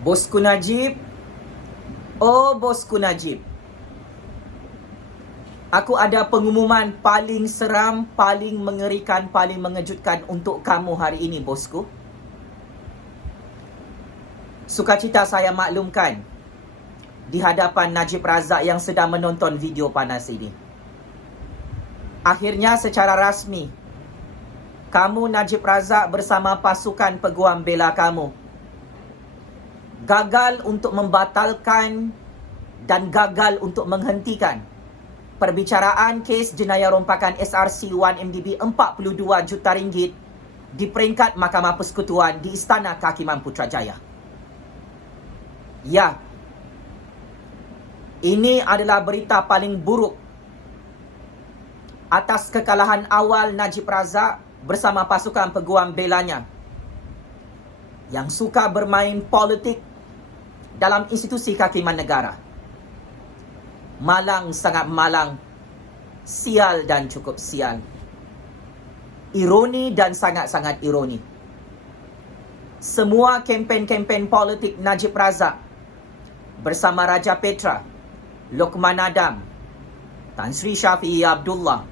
Bosku Najib, oh bosku Najib, aku ada pengumuman paling seram, paling mengerikan, paling mengejutkan untuk kamu hari ini, bosku. Sukacita saya maklumkan di hadapan Najib Razak yang sedang menonton video panas ini. Akhirnya secara rasmi, kamu Najib Razak bersama pasukan peguam bela kamu gagal untuk membatalkan dan gagal untuk menghentikan perbicaraan kes jenayah rompakan SRC-1MDB 42 juta ringgit di peringkat Mahkamah Persekutuan di Istana Kehakiman Putrajaya. Ya, ini adalah berita paling buruk atas kekalahan awal Najib Razak bersama pasukan peguam belanya yang suka bermain politik dalam institusi kehakiman negara. Malang, sangat malang. Sial dan cukup sial. Ironi dan sangat-sangat ironi. Semua kempen-kempen politik Najib Razak bersama Raja Petra, Lokman Adam, Tan Sri Syafiee Abdullah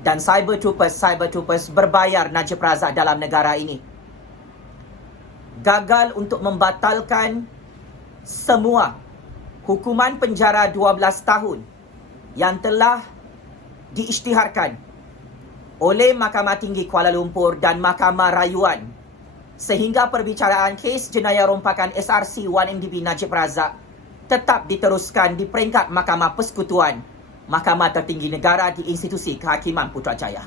dan cyber troopers berbayar Najib Razak dalam negara ini gagal untuk membatalkan semua hukuman penjara 12 tahun yang telah diisytiharkan oleh Mahkamah Tinggi Kuala Lumpur dan Mahkamah Rayuan, sehingga perbicaraan kes jenayah rompakan SRC-1MDB Najib Razak tetap diteruskan di peringkat Mahkamah Persekutuan, Mahkamah Tertinggi Negara di institusi Kehakiman Putrajaya.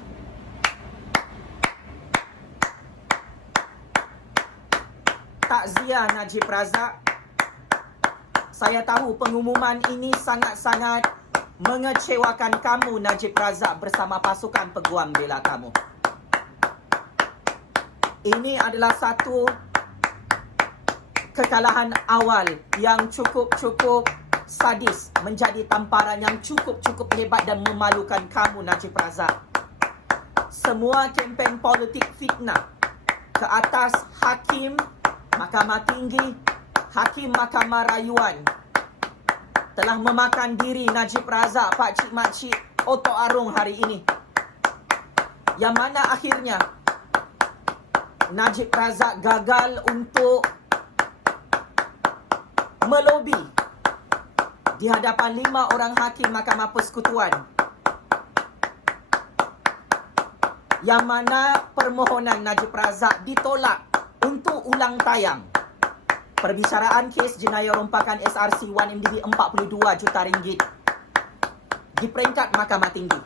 Takziah Najib Razak. Saya tahu pengumuman ini sangat-sangat mengecewakan kamu Najib Razak bersama pasukan peguam bela kamu. Ini adalah satu kekalahan awal yang cukup sadis, menjadi tamparan yang cukup hebat dan memalukan kamu Najib Razak. Semua kempen politik fitnah ke atas hakim Mahkamah Tinggi, hakim Mahkamah Rayuan telah memakan diri Najib Razak, pakcik-makcik otok arung hari ini. Yang mana akhirnya Najib Razak gagal untuk melobi di hadapan 5 orang hakim Mahkamah Persekutuan, yang mana permohonan Najib Razak ditolak untuk ulang tayang perbicaraan kes jenayah rompakan SRC-1MDB 42 juta ringgit di peringkat Mahkamah Tinggi.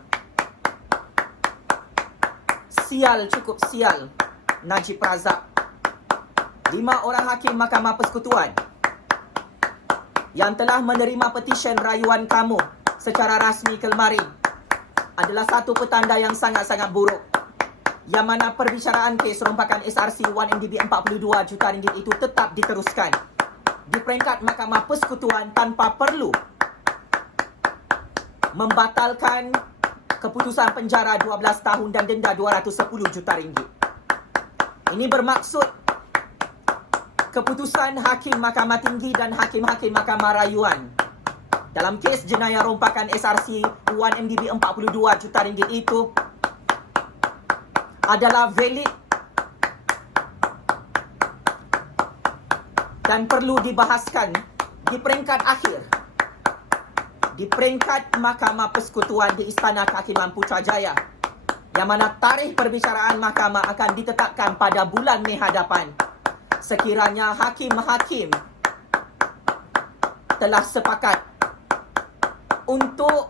Sial, cukup sial Najib Razak. 5 orang hakim Mahkamah Persekutuan yang telah menerima petisyen rayuan kamu secara rasmi kelmarin adalah satu petanda yang sangat-sangat buruk, yang mana perbicaraan kes rompakan SRC-1MDB 42 juta ringgit itu tetap diteruskan di peringkat Mahkamah Persekutuan tanpa perlu membatalkan keputusan penjara 12 tahun dan denda 210 juta ringgit. Ini bermaksud keputusan hakim Mahkamah Tinggi dan hakim-hakim Mahkamah Rayuan dalam kes jenayah rompakan SRC-1MDB 42 juta ringgit itu adalah valid dan perlu dibahaskan di peringkat akhir, di peringkat Mahkamah Persekutuan di Istana Kehakiman Putrajaya, yang mana tarikh perbicaraan mahkamah akan ditetapkan pada bulan Mei hadapan sekiranya hakim-hakim telah sepakat untuk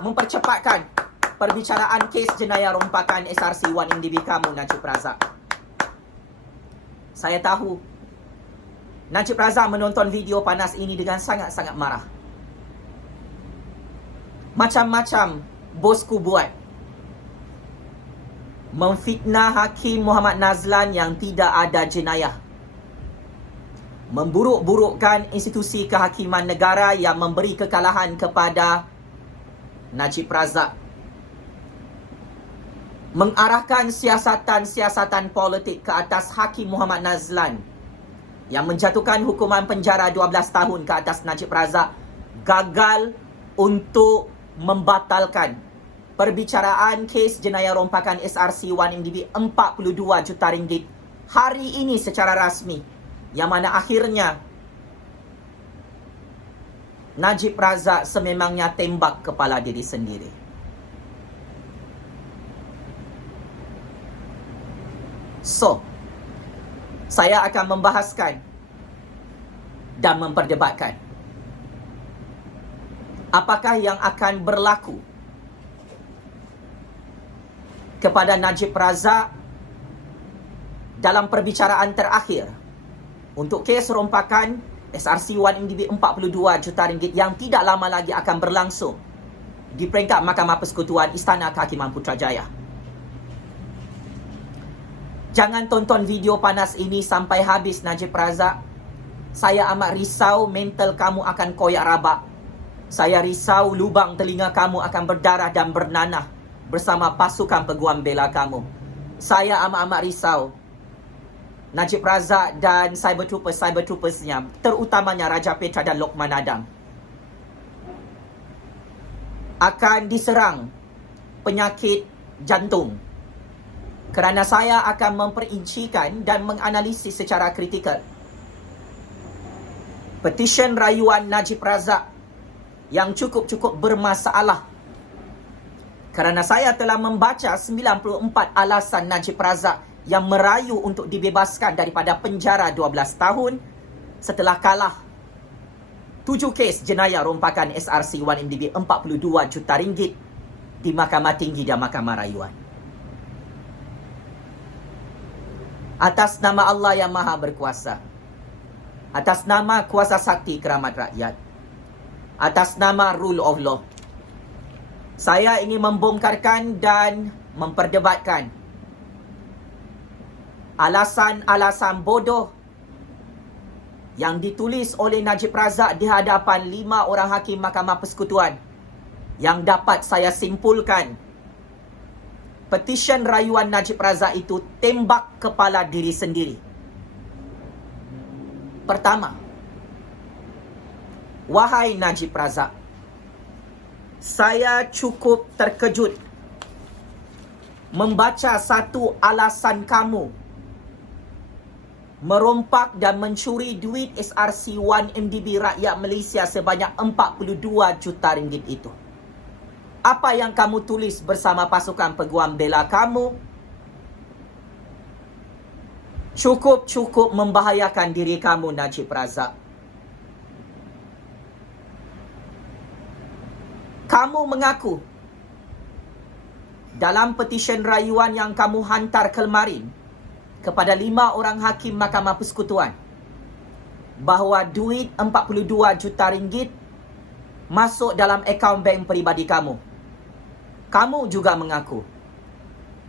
mempercepatkan perbicaraan kes jenayah rompakan SRC-1MDB kamu Najib Razak. Saya tahu Najib Razak menonton video panas ini dengan sangat-sangat marah. Macam-macam bosku buat. Memfitnah Hakim Muhammad Nazlan yang tidak ada jenayah. Memburuk-burukkan institusi kehakiman negara yang memberi kekalahan kepada Najib Razak. Mengarahkan siasatan-siasatan politik ke atas Hakim Muhammad Nazlan yang menjatuhkan hukuman penjara 12 tahun ke atas Najib Razak gagal untuk membatalkan perbicaraan kes jenayah rompakan SRC-1MDB 42 juta ringgit hari ini secara rasmi, yang mana akhirnya Najib Razak sememangnya tembak kepala diri sendiri. So, saya akan membahaskan dan memperdebatkan apakah yang akan berlaku kepada Najib Razak dalam perbicaraan terakhir untuk kes rompakan SRC-1MDB 42 juta ringgit yang tidak lama lagi akan berlangsung di peringkat Mahkamah Persekutuan Istana Kehakiman Putrajaya. Jangan tonton video panas ini sampai habis, Najib Razak. Saya amat risau mental kamu akan koyak rabak. Saya risau lubang telinga kamu akan berdarah dan bernanah bersama pasukan peguam bela kamu. Saya amat-amat risau Najib Razak dan cyber troopersnya, terutamanya Raja Petra dan Lokman Adam, akan diserang penyakit jantung. Kerana saya akan memperincikan dan menganalisis secara kritikal petisyen rayuan Najib Razak yang cukup bermasalah. Kerana saya telah membaca 94 alasan Najib Razak yang merayu untuk dibebaskan daripada penjara 12 tahun setelah kalah 7 kes jenayah rompakan SRC-1MDB 42 juta ringgit di Mahkamah Tinggi dan Mahkamah Rayuan. Atas nama Allah yang Maha Berkuasa, atas nama kuasa sakti keramat rakyat, atas nama rule of law, saya ingin membongkarkan dan memperdebatkan alasan-alasan bodoh yang ditulis oleh Najib Razak di hadapan 5 orang hakim Mahkamah Persekutuan, yang dapat saya simpulkan petisyen rayuan Najib Razak itu tembak kepala diri sendiri. Pertama, wahai Najib Razak, saya cukup terkejut membaca satu alasan kamu merompak dan mencuri duit SRC-1MDB rakyat Malaysia sebanyak 42 juta ringgit itu. Apa yang kamu tulis bersama pasukan peguam bela kamu cukup membahayakan diri kamu, Najib Razak. Kamu mengaku dalam petisyen rayuan yang kamu hantar kemarin kepada 5 orang hakim Mahkamah Persekutuan bahawa duit 42 juta ringgit masuk dalam akaun bank peribadi kamu. Kamu juga mengaku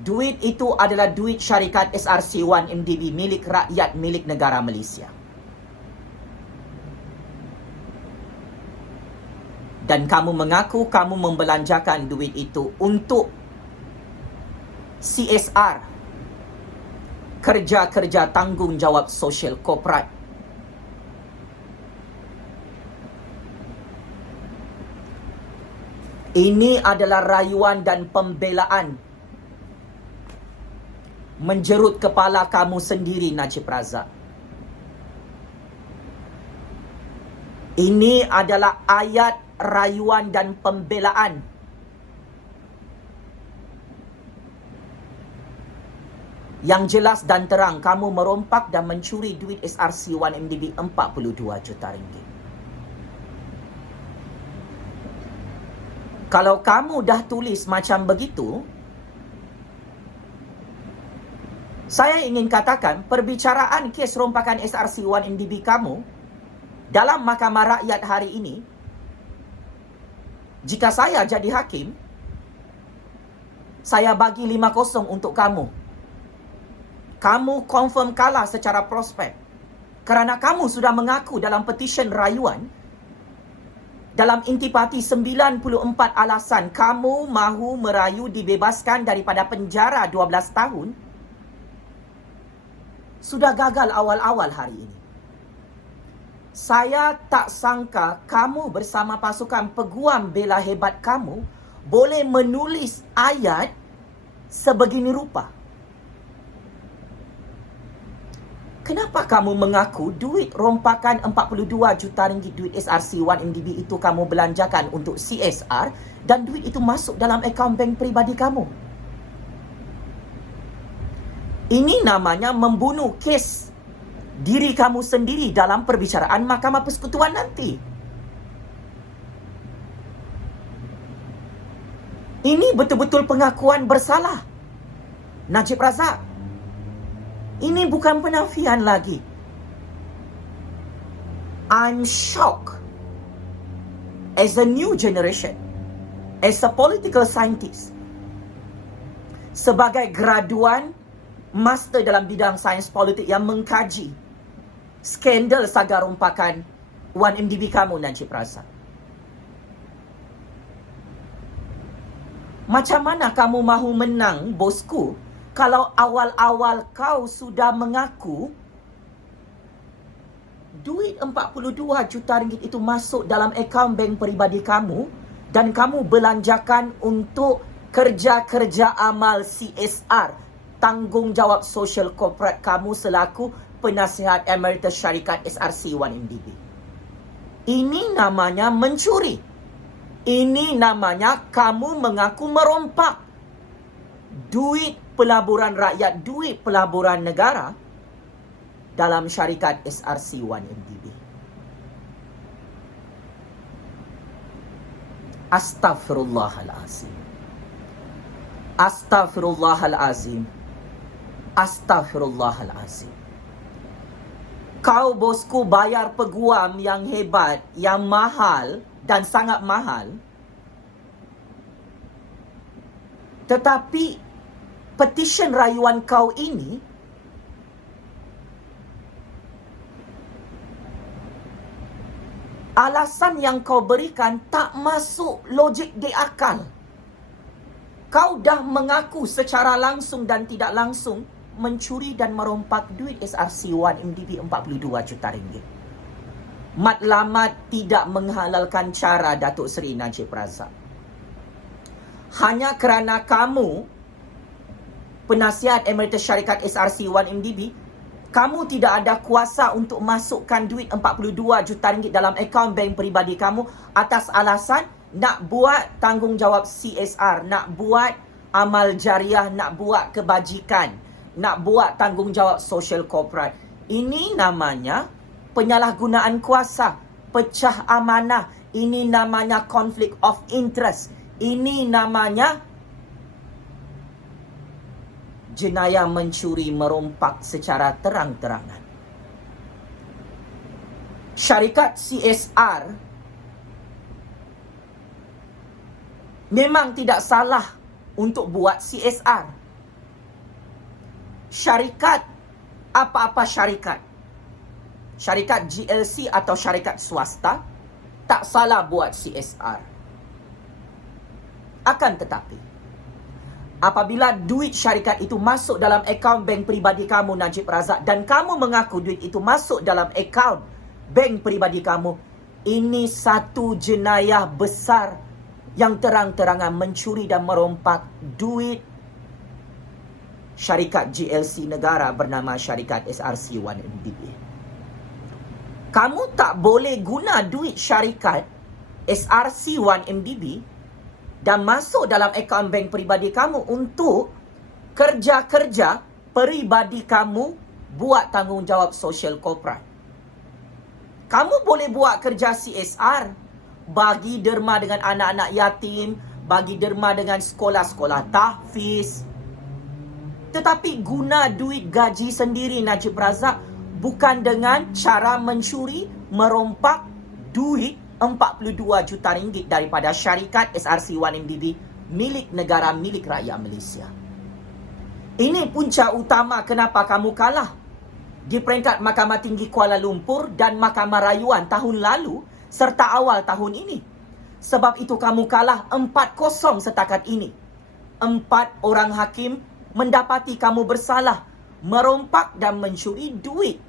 duit itu adalah duit syarikat SRC-1MDB milik rakyat, milik negara Malaysia. Dan kamu mengaku kamu membelanjakan duit itu untuk CSR, kerja-kerja tanggungjawab sosial korporat. Ini adalah rayuan dan pembelaan menjerut kepala kamu sendiri, Najib Razak. Ini adalah ayat rayuan dan pembelaan yang jelas dan terang kamu merompak dan mencuri duit SRC-1MDB 42 juta ringgit. Kalau kamu dah tulis macam begitu, saya ingin katakan perbicaraan kes rompakan SRC-1MDB kamu dalam Mahkamah Rakyat hari ini, jika saya jadi hakim, saya bagi 5-0 untuk kamu. Kamu confirm kalah secara prospek. Kerana kamu sudah mengaku dalam petisyen rayuan, dalam intipati 94 alasan kamu mahu merayu dibebaskan daripada penjara 12 tahun, sudah gagal awal-awal hari ini. Saya tak sangka kamu bersama pasukan peguam bela hebat kamu boleh menulis ayat sebegini rupa. Kenapa kamu mengaku duit rompakan 42 juta ringgit duit SRC1MDB itu kamu belanjakan untuk CSR dan duit itu masuk dalam akaun bank peribadi kamu? Ini namanya membunuh kes diri kamu sendiri dalam perbicaraan Mahkamah Persekutuan nanti. Ini betul-betul pengakuan bersalah, Najib Razak. Ini bukan penafian lagi. I'm shocked as a new generation, as a political scientist, sebagai graduan master dalam bidang sains politik yang mengkaji skandal saga rompakan 1MDB kamu, Najib Razak. Macam mana kamu mahu menang, bosku, kalau awal-awal kau sudah mengaku duit 42 juta ringgit itu masuk dalam akaun bank peribadi kamu dan kamu belanjakan untuk kerja-kerja amal CSR, tanggungjawab sosial korporat kamu selaku penasihat emeritus syarikat SRC1MDB. Ini namanya mencuri. Ini namanya kamu mengaku merompak duit pelaburan rakyat, duit pelaburan negara dalam syarikat SRC1MDB. Astaghfirullahalazim. Astaghfirullahalazim. Astaghfirullahalazim. Kau, bosku, bayar peguam yang hebat, yang mahal dan sangat mahal. Tetapi petition rayuan kau ini alasan yang kau berikan tak masuk logik di akal. Kau dah mengaku secara langsung dan tidak langsung mencuri dan merompak duit SRC1MDB 42 juta ringgit. Matlamat tidak menghalalkan cara Datuk Seri Najib Razak. Hanya kerana kamu penasihat emeritus syarikat SRC1MDB, kamu tidak ada kuasa untuk masukkan duit 42 juta ringgit dalam akaun bank peribadi kamu atas alasan nak buat tanggungjawab CSR, nak buat amal jariah, nak buat kebajikan, nak buat tanggungjawab sosial korporat. Ini namanya penyalahgunaan kuasa, pecah amanah. Ini namanya conflict of interest. Ini namanya jenayah mencuri merompak secara terang-terangan. Syarikat CSR memang tidak salah untuk buat CSR. Syarikat, apa-apa syarikat, syarikat GLC atau syarikat swasta, tak salah buat CSR. Akan tetapi, apabila duit syarikat itu masuk dalam akaun bank peribadi kamu, Najib Razak, dan kamu mengaku duit itu masuk dalam akaun bank peribadi kamu, ini satu jenayah besar yang terang-terangan mencuri dan merompak duit syarikat GLC negara bernama syarikat SRC1MDB. Kamu tak boleh guna duit syarikat SRC1MDB dan masuk dalam akaun bank peribadi kamu untuk kerja-kerja peribadi kamu buat tanggungjawab sosial korporat. Kamu boleh buat kerja CSR, bagi derma dengan anak-anak yatim, bagi derma dengan sekolah-sekolah tahfiz. Tetapi guna duit gaji sendiri, Najib Razak, bukan dengan cara mencuri, merompak duit 42 juta ringgit daripada syarikat SRC1MDB milik negara, milik rakyat Malaysia. Ini punca utama kenapa kamu kalah di peringkat Mahkamah Tinggi Kuala Lumpur dan Mahkamah Rayuan tahun lalu serta awal tahun ini. Sebab itu kamu kalah 4-0 setakat ini. 4 orang hakim mendapati kamu bersalah merompak dan mencuri duit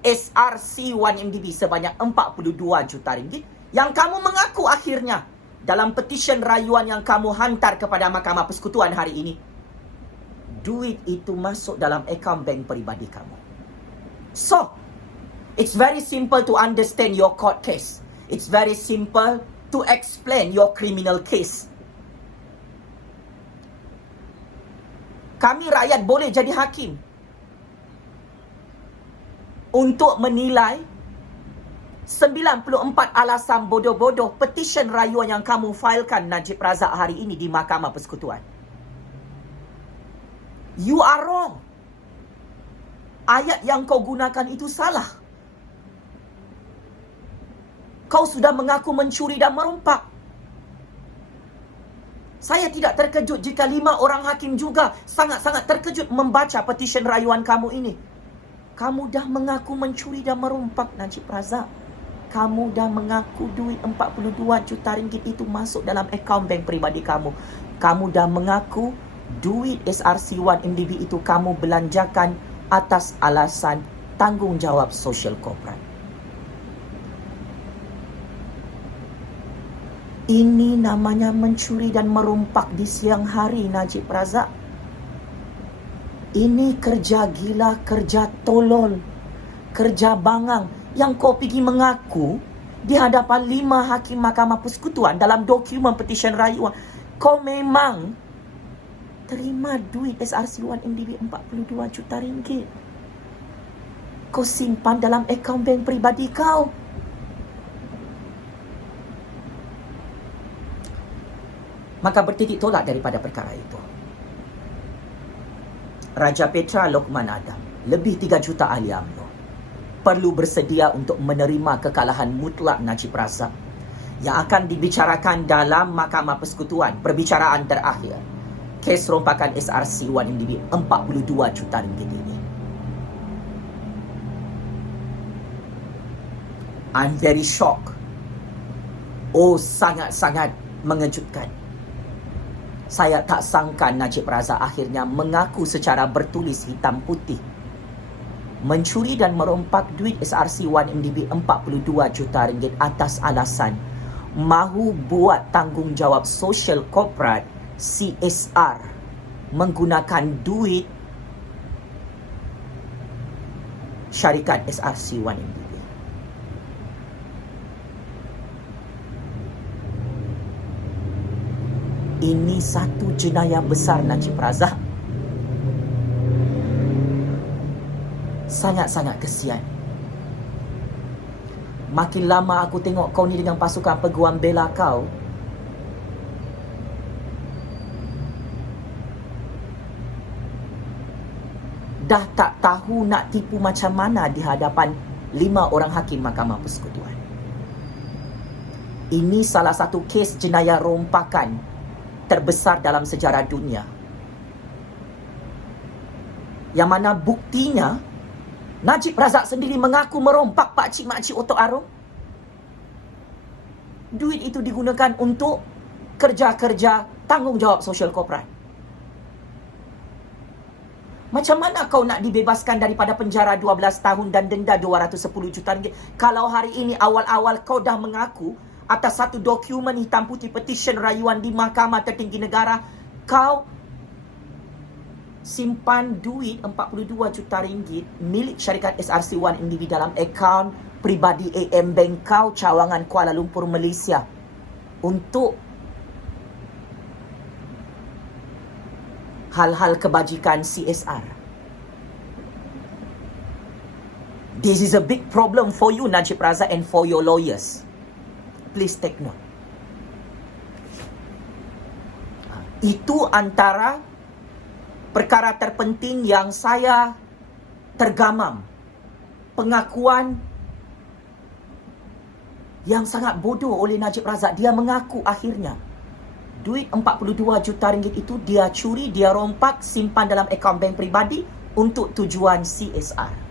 SRC1MDB sebanyak 42 juta ringgit yang kamu mengaku akhirnya dalam petisyen rayuan yang kamu hantar kepada Mahkamah Persekutuan hari ini, duit itu masuk dalam akaun bank peribadi kamu. So, it's very simple to understand your court case. It's very simple to explain your criminal case. Kami rakyat boleh jadi hakim untuk menilai 94 alasan bodoh-bodoh petisyen rayuan yang kamu failkan Najib Razak hari ini di Mahkamah Persekutuan. You are wrong. Ayat yang kau gunakan itu salah. Kau sudah mengaku mencuri dan merompak. Saya tidak terkejut jika 5 orang hakim juga sangat-sangat terkejut membaca petisyen rayuan kamu ini. Kamu dah mengaku mencuri dan merompak, Najib Razak. Kamu dah mengaku duit 42 juta ringgit itu masuk dalam akaun bank peribadi kamu. Kamu dah mengaku duit SRC1MDB itu kamu belanjakan atas alasan tanggungjawab sosial korporat. Ini namanya mencuri dan merompak di siang hari, Najib Razak. Ini kerja gila, kerja tolol, kerja bangang yang kau pergi mengaku di hadapan 5 hakim Mahkamah Persekutuan dalam dokumen petisyen rayuan. Kau memang terima duit SRC1MDB 42 juta ringgit. Kau simpan dalam akaun bank peribadi kau. Maka bertitik tolak daripada perkara itu. Raja Petra Lokman Adam, lebih 3 juta ahli UMNO, perlu bersedia untuk menerima kekalahan mutlak Najib Razak yang akan dibicarakan dalam Mahkamah Persekutuan. Perbicaraan terakhir kes rompakan SRC1MDB 42 juta ringgit ini. I'm very shocked. Oh, sangat-sangat mengejutkan. Saya tak sangka Najib Razak akhirnya mengaku secara bertulis hitam putih mencuri dan merompak duit SRC1MDB 42 juta ringgit atas alasan mahu buat tanggungjawab sosial korporat CSR menggunakan duit syarikat SRC1MDB. Ini satu jenayah besar, Najib Razak. Sangat-sangat kesian. Makin lama aku tengok kau ni dengan pasukan peguam bela kau, dah tak tahu nak tipu macam mana di hadapan 5 orang hakim Mahkamah Persekutuan. Ini salah satu kes jenayah rompakan terbesar dalam sejarah dunia. Yang mana buktinya Najib Razak sendiri mengaku merompak pakcik-makcik Otok Arum. Duit itu digunakan untuk kerja-kerja tanggungjawab sosial korporat. Macam mana kau nak dibebaskan daripada penjara 12 tahun dan denda 210 juta ringgit kalau hari ini awal-awal kau dah mengaku atas satu dokumen hitam putih petisyen rayuan di Mahkamah Tertinggi Negara, kau simpan duit 42 juta ringgit milik syarikat SRC1MDB dalam akaun pribadi AM Bank kau, Cawangan, Kuala Lumpur, Malaysia, untuk hal-hal kebajikan CSR. This is a big problem for you, Najib Razak, and for your lawyers. Please take note. Itu antara perkara terpenting yang saya tergamam. Pengakuan yang sangat bodoh oleh Najib Razak. Dia mengaku akhirnya duit 42 juta ringgit itu dia curi, dia rompak, simpan dalam akaun bank peribadi untuk tujuan CSR.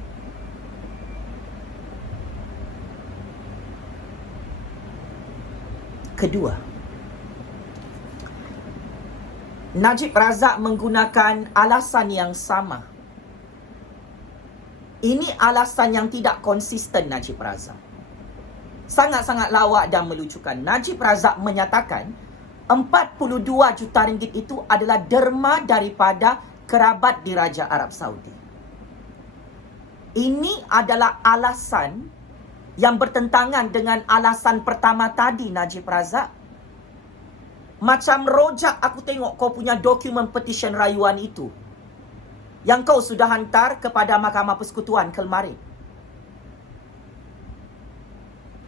Kedua, Najib Razak menggunakan alasan yang sama Ini alasan yang tidak konsisten Najib Razak. Sangat-sangat lawak dan melucukan. Najib Razak menyatakan 42 juta ringgit itu adalah derma daripada kerabat di Raja Arab Saudi. Ini adalah alasan yang bertentangan dengan alasan pertama tadi Najib Razak. Macam rojak aku tengok kau punya dokumen petition rayuan itu yang kau sudah hantar kepada Mahkamah Persekutuan kemarin.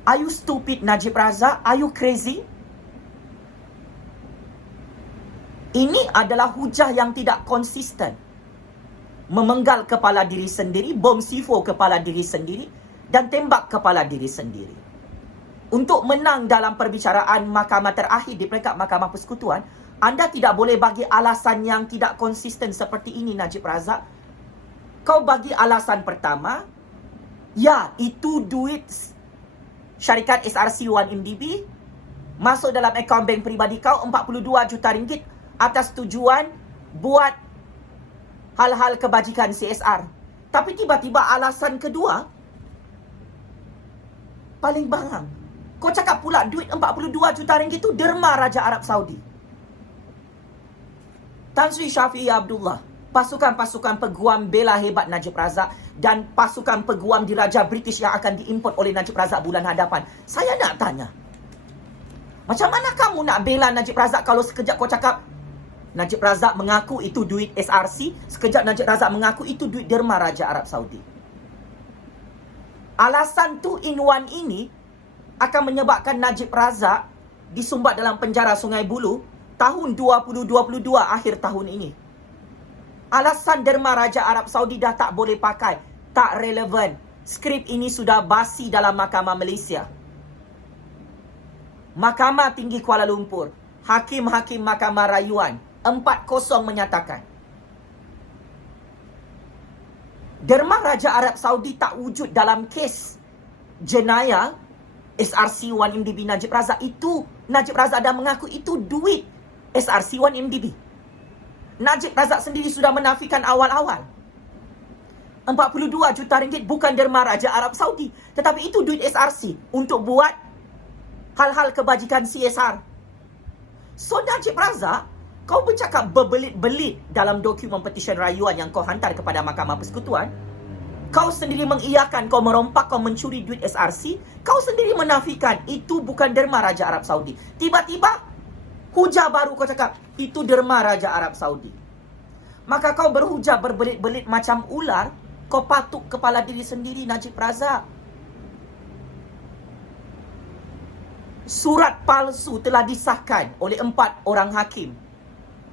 Are you stupid Najib Razak? Are you crazy? Ini adalah hujah yang tidak konsisten. Memenggal kepala diri sendiri, bom C4 kepala diri sendiri, dan tembak kepala diri sendiri. Untuk menang dalam perbicaraan mahkamah terakhir di peringkat Mahkamah Persekutuan, anda tidak boleh bagi alasan yang tidak konsisten seperti ini Najib Razak. Kau bagi alasan pertama, ya itu duit syarikat SRC1MDB masuk dalam akaun bank peribadi kau 42 juta ringgit atas tujuan buat hal-hal kebajikan CSR. Tapi tiba-tiba alasan kedua paling barang. Kau cakap pula duit 42 juta ringgit itu derma Raja Arab Saudi. Tan Sri Syafiee Abdullah, pasukan-pasukan peguam bela hebat Najib Razak dan pasukan peguam diraja British yang akan diimport oleh Najib Razak bulan hadapan. Saya nak tanya, macam mana kamu nak bela Najib Razak kalau sekejap kau cakap Najib Razak mengaku itu duit SRC, sekejap Najib Razak mengaku itu duit derma Raja Arab Saudi. Alasan 2-in-1 ini akan menyebabkan Najib Razak disumbat dalam penjara Sungai Buloh tahun 2022 akhir tahun ini. Alasan derma Raja Arab Saudi dah tak boleh pakai, tak relevan. Skrip ini sudah basi dalam Mahkamah Malaysia. Mahkamah Tinggi Kuala Lumpur, Hakim-Hakim Mahkamah Rayuan 4-0 menyatakan derma Raja Arab Saudi tak wujud dalam kes jenayah SRC1MDB Najib Razak. Itu Najib Razak dah mengaku itu duit SRC1MDB. Najib Razak sendiri sudah menafikan awal-awal 42 juta ringgit bukan derma Raja Arab Saudi, tetapi itu duit SRC untuk buat hal-hal kebajikan CSR. So Najib Razak, kau bercakap berbelit-belit dalam dokumen petition rayuan yang kau hantar kepada Mahkamah Persekutuan. Kau sendiri mengiyakan kau merompak, kau mencuri duit SRC. Kau sendiri menafikan itu bukan derma Raja Arab Saudi. Tiba-tiba hujah baru kau cakap itu derma Raja Arab Saudi. Maka kau berhujah berbelit-belit macam ular. Kau patuk kepala diri sendiri Najib Razak. Surat palsu telah disahkan oleh 4 orang hakim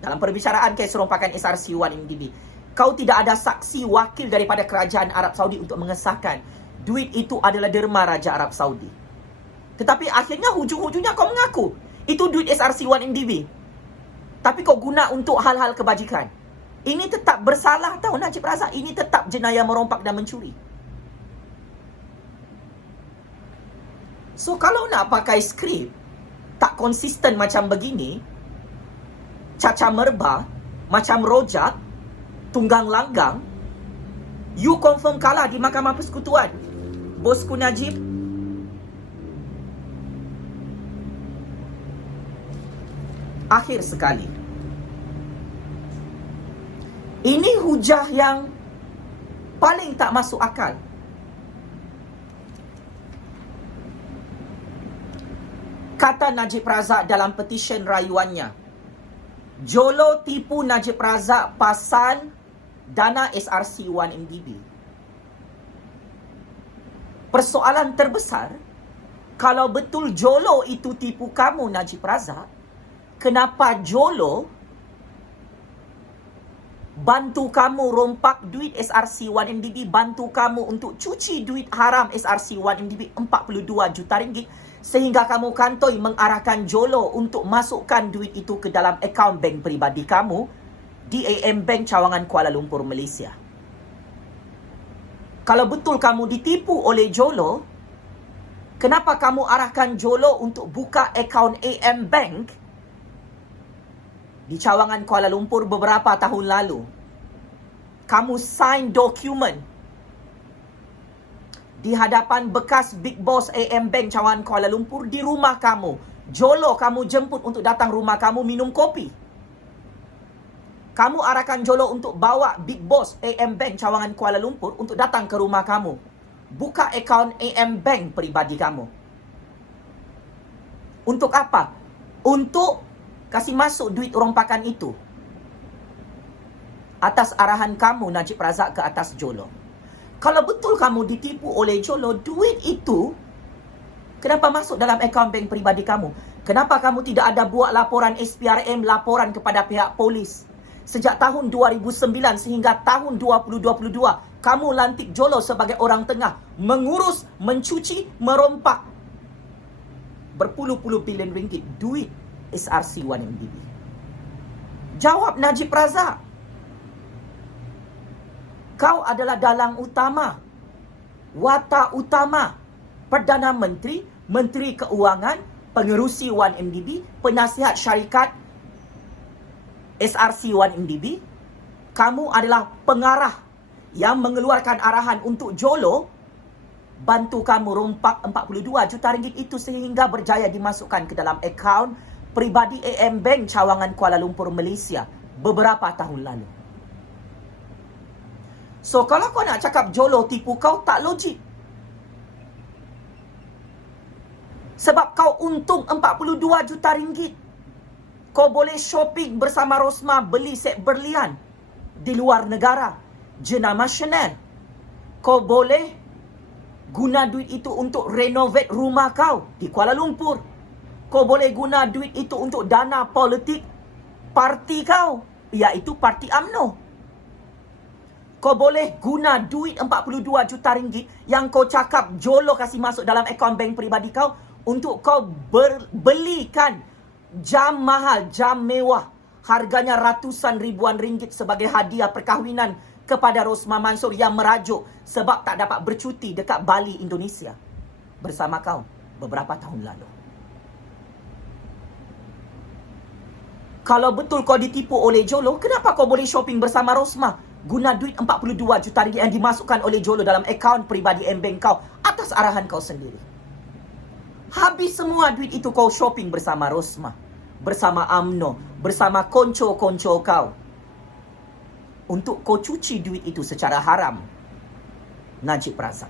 dalam perbicaraan kes rompakan SRC1MDB. Kau tidak ada saksi wakil daripada kerajaan Arab Saudi untuk mengesahkan duit itu adalah derma Raja Arab Saudi. Tetapi akhirnya hujung-hujungnya kau mengaku itu duit SRC1MDB. Tapi kau guna untuk hal-hal kebajikan. Ini tetap bersalah tau Najib Razak. Ini tetap jenayah merompak dan mencuri. So kalau nak pakai skrip tak konsisten macam begini, caca merba, macam rojak, tunggang langgang, you confirm kalah di Mahkamah Persekutuan, bosku Najib. Akhir sekali, ini hujah yang paling tak masuk akal. Kata Najib Razak dalam petition rayuannya, Jolo tipu Najib Razak pasal dana SRC1MDB. Persoalan terbesar, kalau betul Jolo itu tipu kamu Najib Razak, kenapa Jolo bantu kamu rompak duit SRC1MDB, bantu kamu untuk cuci duit haram SRC1MDB 42 juta ringgit, sehingga kamu kantoi mengarahkan Jolo untuk masukkan duit itu ke dalam akaun bank peribadi kamu di AM Bank Cawangan Kuala Lumpur, Malaysia. Kalau betul kamu ditipu oleh Jolo, kenapa kamu arahkan Jolo untuk buka akaun AM Bank di Cawangan Kuala Lumpur beberapa tahun lalu? Kamu sign dokumen di hadapan bekas Big Boss AM Bank cawangan Kuala Lumpur di rumah kamu. Jolo kamu jemput untuk datang rumah kamu minum kopi. Kamu arahkan Jolo untuk bawa Big Boss AM Bank cawangan Kuala Lumpur untuk datang ke rumah kamu. Buka akaun AM Bank peribadi kamu. Untuk apa? Untuk kasih masuk duit rompakan itu. Atas arahan kamu, Najib Razak, ke atas Jolo. Kalau betul kamu ditipu oleh Jolo, duit itu kenapa masuk dalam akaun bank peribadi kamu? Kenapa kamu tidak ada buat laporan SPRM, laporan kepada pihak polis? Sejak tahun 2009 sehingga tahun 2022, kamu lantik Jolo sebagai orang tengah mengurus, mencuci, merompak berpuluh-puluh bilion ringgit duit SRC1MDB. Jawab Najib Razak. Kau adalah dalang utama, watak utama, Perdana Menteri, Menteri Keuangan, pengerusi 1MDB, penasihat syarikat SRC1MDB. Kamu adalah pengarah yang mengeluarkan arahan untuk Jolo bantu kamu rompak 42 juta ringgit itu sehingga berjaya dimasukkan ke dalam akaun peribadi AM Bank cawangan Kuala Lumpur, Malaysia beberapa tahun lalu. So, kalau kau nak cakap Jolo tipu kau, tak logik. Sebab kau untung 42 juta ringgit. Kau boleh shopping bersama Rosmah, beli set berlian di luar negara, jenama Chanel. Kau boleh guna duit itu untuk renovate rumah kau di Kuala Lumpur. Kau boleh guna duit itu untuk dana politik parti kau, iaitu Parti UMNO. Kau boleh guna duit 42 juta ringgit yang kau cakap Jolo kasih masuk dalam akaun bank peribadi kau untuk kau belikan jam mahal, jam mewah, harganya ratusan ribuan ringgit sebagai hadiah perkahwinan kepada Rosmah Mansor yang merajuk sebab tak dapat bercuti dekat Bali, Indonesia bersama kau beberapa tahun lalu. Kalau betul kau ditipu oleh Jolo, kenapa kau boleh shopping bersama Rosmah? Guna duit 42 juta ringgit yang dimasukkan oleh Jolo dalam akaun peribadi M-Bank kau atas arahan kau sendiri. Habis semua duit itu kau shopping bersama Rosmah, bersama UMNO, bersama konco-konco kau. Untuk kau cuci duit itu secara haram, Najib Razak.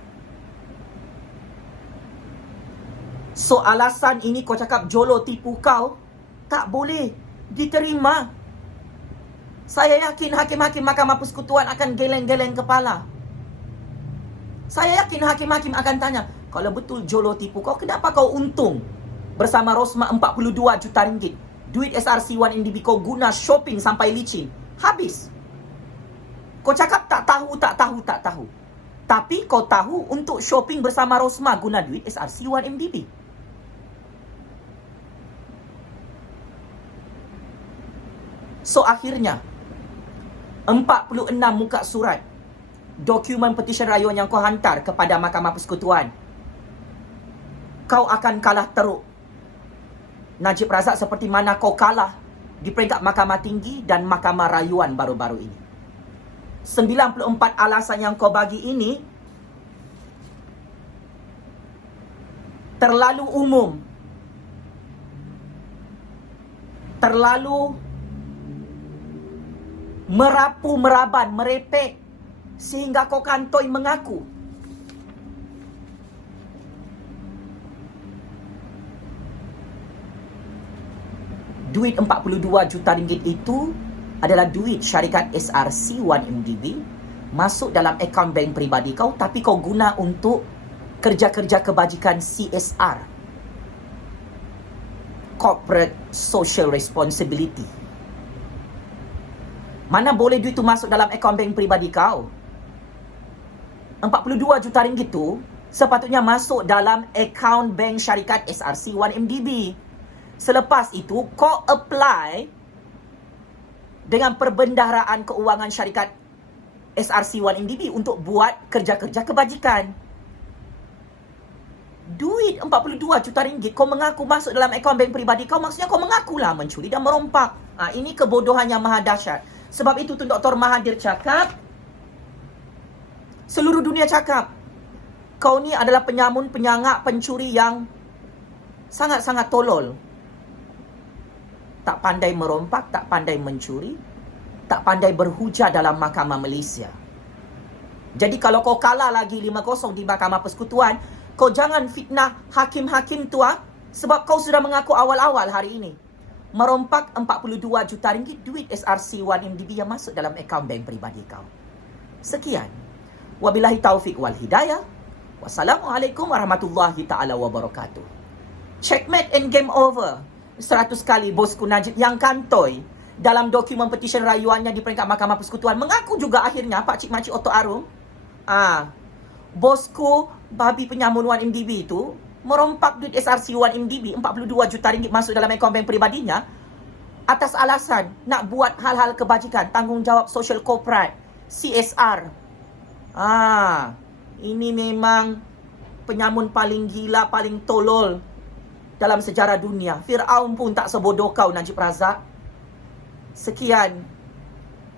So, alasan ini kau cakap Jolo tipu kau, tak boleh diterima. Saya yakin hakim-hakim Mahkamah Persekutuan akan geleng-geleng kepala. Saya yakin hakim-hakim akan tanya, kalau betul Jolo tipu kau, kenapa kau untung bersama Rosmah 42 juta ringgit? Duit SRC1MDB kau guna shopping sampai licin. Habis. Kau cakap tak tahu. Tapi kau tahu untuk shopping bersama Rosmah guna duit SRC1MDB. So, akhirnya 46 muka surat dokumen petisi rayuan yang kau hantar kepada Mahkamah Persekutuan, kau akan kalah teruk, Najib Razak, seperti mana kau kalah di peringkat Mahkamah Tinggi dan Mahkamah Rayuan baru-baru ini. 94 alasan yang kau bagi ini terlalu umum, terlalu merapu-meraban, merepek, sehingga kau kantoi mengaku. Duit 42 juta ringgit itu adalah duit syarikat SRC1MDB masuk dalam akaun bank peribadi kau, tapi kau guna untuk kerja-kerja kebajikan CSR, Corporate Social Responsibility. Mana boleh duit tu masuk dalam akaun bank peribadi kau? 42 juta ringgit tu sepatutnya masuk dalam akaun bank syarikat SRC1MDB. Selepas itu, kau apply dengan perbendaharaan keuangan syarikat SRC1MDB untuk buat kerja-kerja kebajikan. Duit 42 juta ringgit kau mengaku masuk dalam akaun bank peribadi kau, maksudnya kau mengakulah mencuri dan merompak. Ini kebodohan yang maha dahsyat. Sebab itu Tun Dr. Mahathir cakap, seluruh dunia cakap, Kau ni adalah penyamun, penyangak, pencuri yang sangat-sangat tolol. Tak pandai merompak, tak pandai mencuri, tak pandai berhujah dalam Mahkamah Malaysia. Jadi kalau kau kalah lagi 5-0 di Mahkamah Persekutuan, kau jangan fitnah hakim-hakim tu sebab kau sudah mengaku awal-awal hari ini merompak 42 juta ringgit duit SRC 1MDB yang masuk dalam akaun bank peribadi kau. Sekian. Wabillahi taufik wal hidayah. Wassalamualaikum warahmatullahi ta'ala wabarakatuh. Checkmate and game over. 100 kali bosku Najib yang kantoi dalam dokumen petisyen rayuannya di peringkat Mahkamah Persekutuan mengaku juga akhirnya Pak Cik Makcik Oto Arum, bosku babi penyamun 1MDB itu merompak duit SRC 1MDB 42 juta ringgit masuk dalam akaun bank peribadinya atas alasan nak buat hal-hal kebajikan, tanggungjawab social corporate, CSR. Ini memang penyamun paling gila, paling tolol dalam sejarah dunia. Fir'aun pun tak sebodoh kau, Najib Razak. Sekian.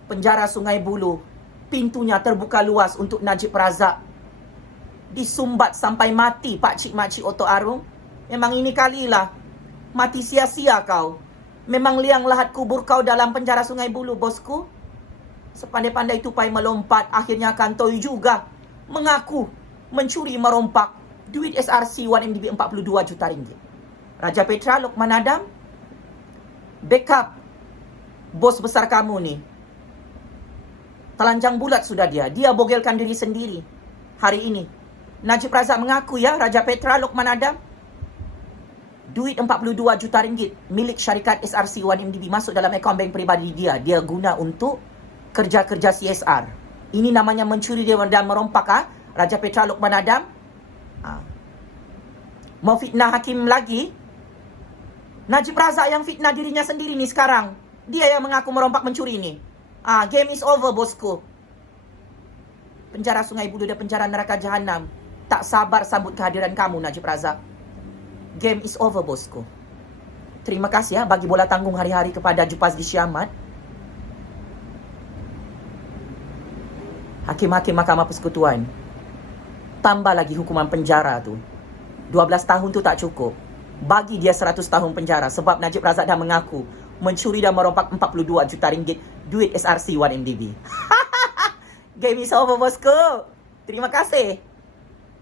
Penjara Sungai Buloh. Pintunya terbuka luas untuk Najib Razak. Disumbat sampai mati Pak Cik Makcik Oto Arum. Memang ini kalilah. Mati sia-sia kau. Memang liang lahat kubur kau dalam penjara Sungai Buloh, bosku. Sepandai-pandai tupai melompat, akhirnya kantoi juga mengaku mencuri merompak duit SRC 1MDB 42 juta ringgit. Raja Petra, Lokman Adam, backup bos besar kamu ni. Telanjang bulat sudah dia. Dia bogelkan diri sendiri hari ini. Najib Razak mengaku ya, Raja Petra, Lokman Adam, duit 42 juta ringgit milik syarikat SRC 1MDB masuk dalam akaun bank peribadi dia. Dia guna untuk kerja-kerja CSR. Ini namanya mencuri dan merompak, Raja Petra, Lokman Adam. Mau fitnah hakim lagi? Najib Razak yang fitnah dirinya sendiri ni sekarang. Dia yang mengaku merompak mencuri ni. Game is over, bosku. Penjara Sungai Buloh dan penjara neraka Jahanam tak sabar sambut kehadiran kamu, Najib Razak. Game is over, bosku. Terima kasih bagi bola tanggung hari-hari kepada Jupazli Syamat. Hakim-hakim Mahkamah Persekutuan, tambah lagi hukuman penjara tu. 12 tahun tu tak cukup. Bagi dia 100 tahun penjara sebab Najib Razak dah mengaku mencuri dan merompak 42 juta ringgit duit SRC 1MDB. Game is over, bosku. Terima kasih.